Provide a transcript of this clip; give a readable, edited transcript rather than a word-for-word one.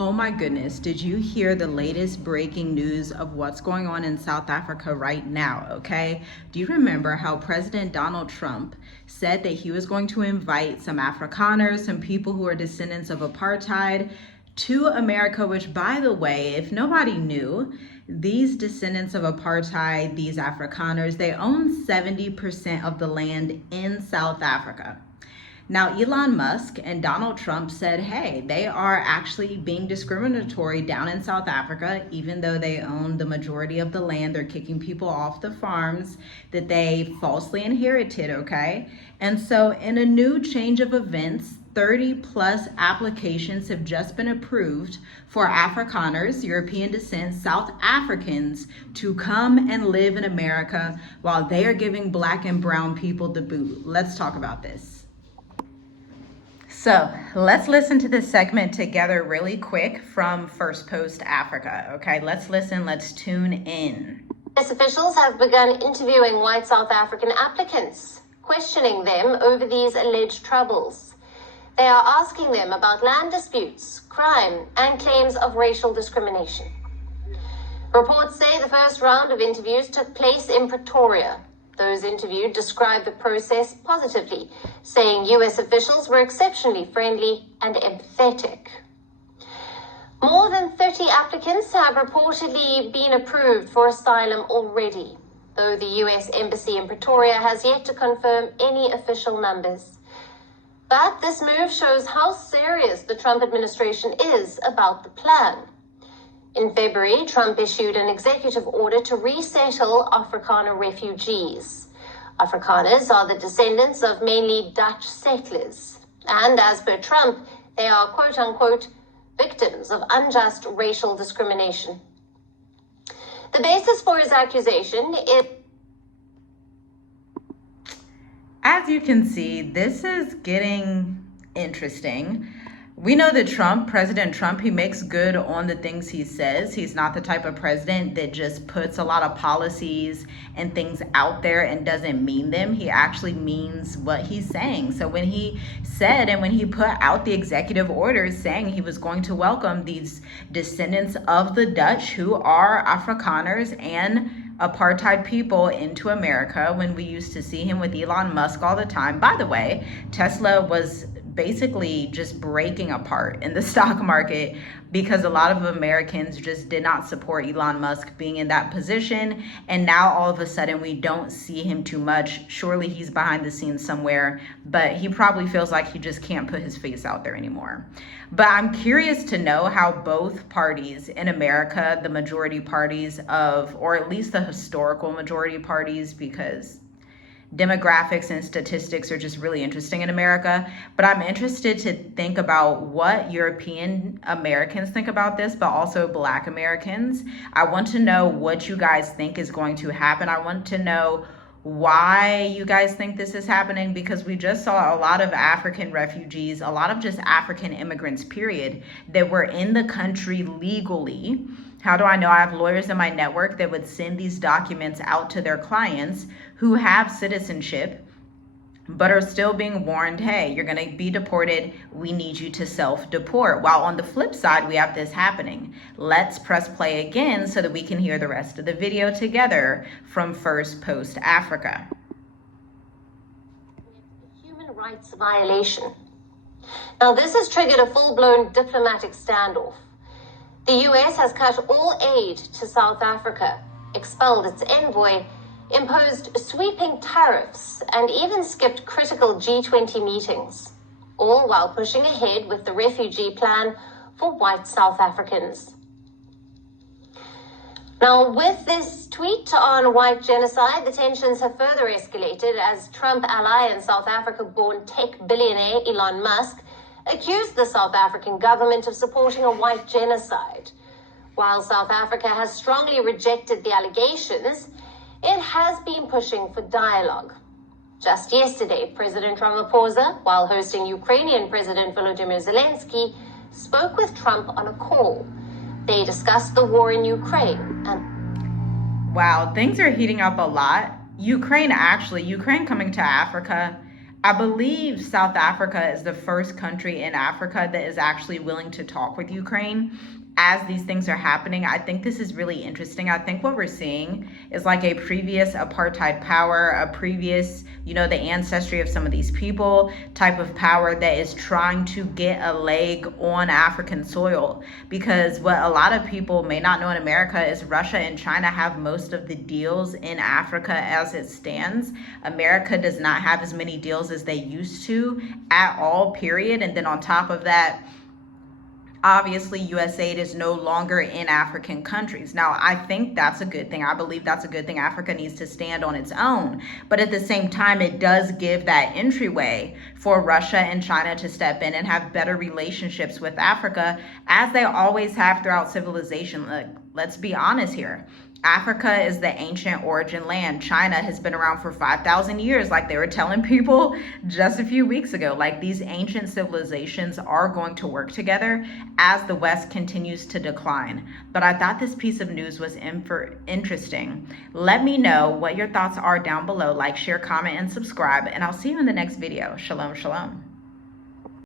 Oh my goodness, did you hear the latest breaking news of what's going on in South Africa right now, okay? Do you remember how President Donald Trump said that he was going to invite some Afrikaners, some people who are descendants of apartheid, to America, which, by the way, if nobody knew, these descendants of apartheid, these Afrikaners, they own 70% of the land in South Africa. Now, Elon Musk and Donald Trump said, hey, they are actually being discriminatory down in South Africa, even though they own the majority of the land. They're kicking people off the farms that they falsely inherited, okay? And so in a new change of events, 30 plus applications have just been approved for Afrikaners, European descent, South Africans to come and live in America while they are giving Black and brown people the boot. Let's talk about this. So let's listen to this segment together really quick from First Post Africa. Okay, let's listen, let's tune in. US officials have begun interviewing white South African applicants, questioning them over these alleged troubles. They are asking them about land disputes, crime, and claims of racial discrimination. Reports say the first round of interviews took place in Pretoria. Those interviewed described the process positively, saying US officials were exceptionally friendly and empathetic. More than 30 applicants have reportedly been approved for asylum already, though the US Embassy in Pretoria has yet to confirm any official numbers. But this move shows how serious the Trump administration is about the plan. In February, Trump issued an executive order to resettle Afrikaner refugees. Afrikaners are the descendants of mainly Dutch settlers. And as per Trump, they are quote-unquote victims of unjust racial discrimination. The basis for his accusation is... As you can see, this is getting interesting. We know that President Trump, he makes good on the things he says. He's not the type of president that just puts a lot of policies and things out there and doesn't mean them. He actually means what he's saying. So when he said and when he put out the executive orders saying he was going to welcome these descendants of the Dutch who are Afrikaners and apartheid people into America, when we used to see him with Elon Musk all the time. By the way, Tesla was basically just breaking apart in the stock market because a lot of Americans just did not support Elon Musk being in that position. And now all of a sudden we don't see him too much. Surely he's behind the scenes somewhere, but he probably feels like he just can't put his face out there anymore. But I'm curious to know how both parties in America, the majority parties of, or at least the historical majority parties, because demographics and statistics are just really interesting in America. But I'm interested to think about what European Americans think about this, but also Black Americans. I want to know what you guys think is going to happen. I want to know why you guys think this is happening, because we just saw a lot of African refugees, a lot of just African immigrants, period, that were in the country legally. How do I know? I have lawyers in my network that would send these documents out to their clients who have citizenship, but are still being warned, hey, you're going to be deported. We need you to self-deport. While on the flip side, we have this happening. Let's press play again so that we can hear the rest of the video together from First Post Africa. Human rights violation. Now, this has triggered a full-blown diplomatic standoff. The US has cut all aid to South Africa, expelled its envoy, imposed sweeping tariffs, and even skipped critical G20 meetings, all while pushing ahead with the refugee plan for white South Africans. Now, with this tweet on white genocide, the tensions have further escalated as Trump ally and South Africa-born tech billionaire Elon Musk accused the South African government of supporting a white genocide. While South Africa has strongly rejected the allegations, it has been pushing for dialogue. Just yesterday, President Ramaphosa, while hosting Ukrainian President Volodymyr Zelensky, spoke with Trump on a call. They discussed the war in Ukraine and... Wow, things are heating up a lot. Ukraine coming to Africa, I believe South Africa is the first country in Africa that is actually willing to talk with Ukraine as these things are happening. I think this is really interesting. I think what we're seeing is like a previous apartheid power, a previous, the ancestry of some of these people type of power that is trying to get a leg on African soil. Because what a lot of people may not know in America is Russia and China have most of the deals in Africa as it stands. America does not have as many deals as they used to at all, period. And then on top of that, obviously USAID is no longer in African countries. Now, I think that's a good thing. I believe that's a good thing. Africa needs to stand on its own. But at the same time, it does give that entryway for Russia and China to step in and have better relationships with Africa, as they always have throughout civilization. Look, let's be honest here. Africa is the ancient origin land. China has been around for 5,000 years, like they were telling people just a few weeks ago. Like, these ancient civilizations are going to work together as the West continues to decline. But I thought this piece of news was interesting. Let me know what your thoughts are down below. Like, share, comment, and subscribe, and I'll see you in the next video. Shalom, shalom.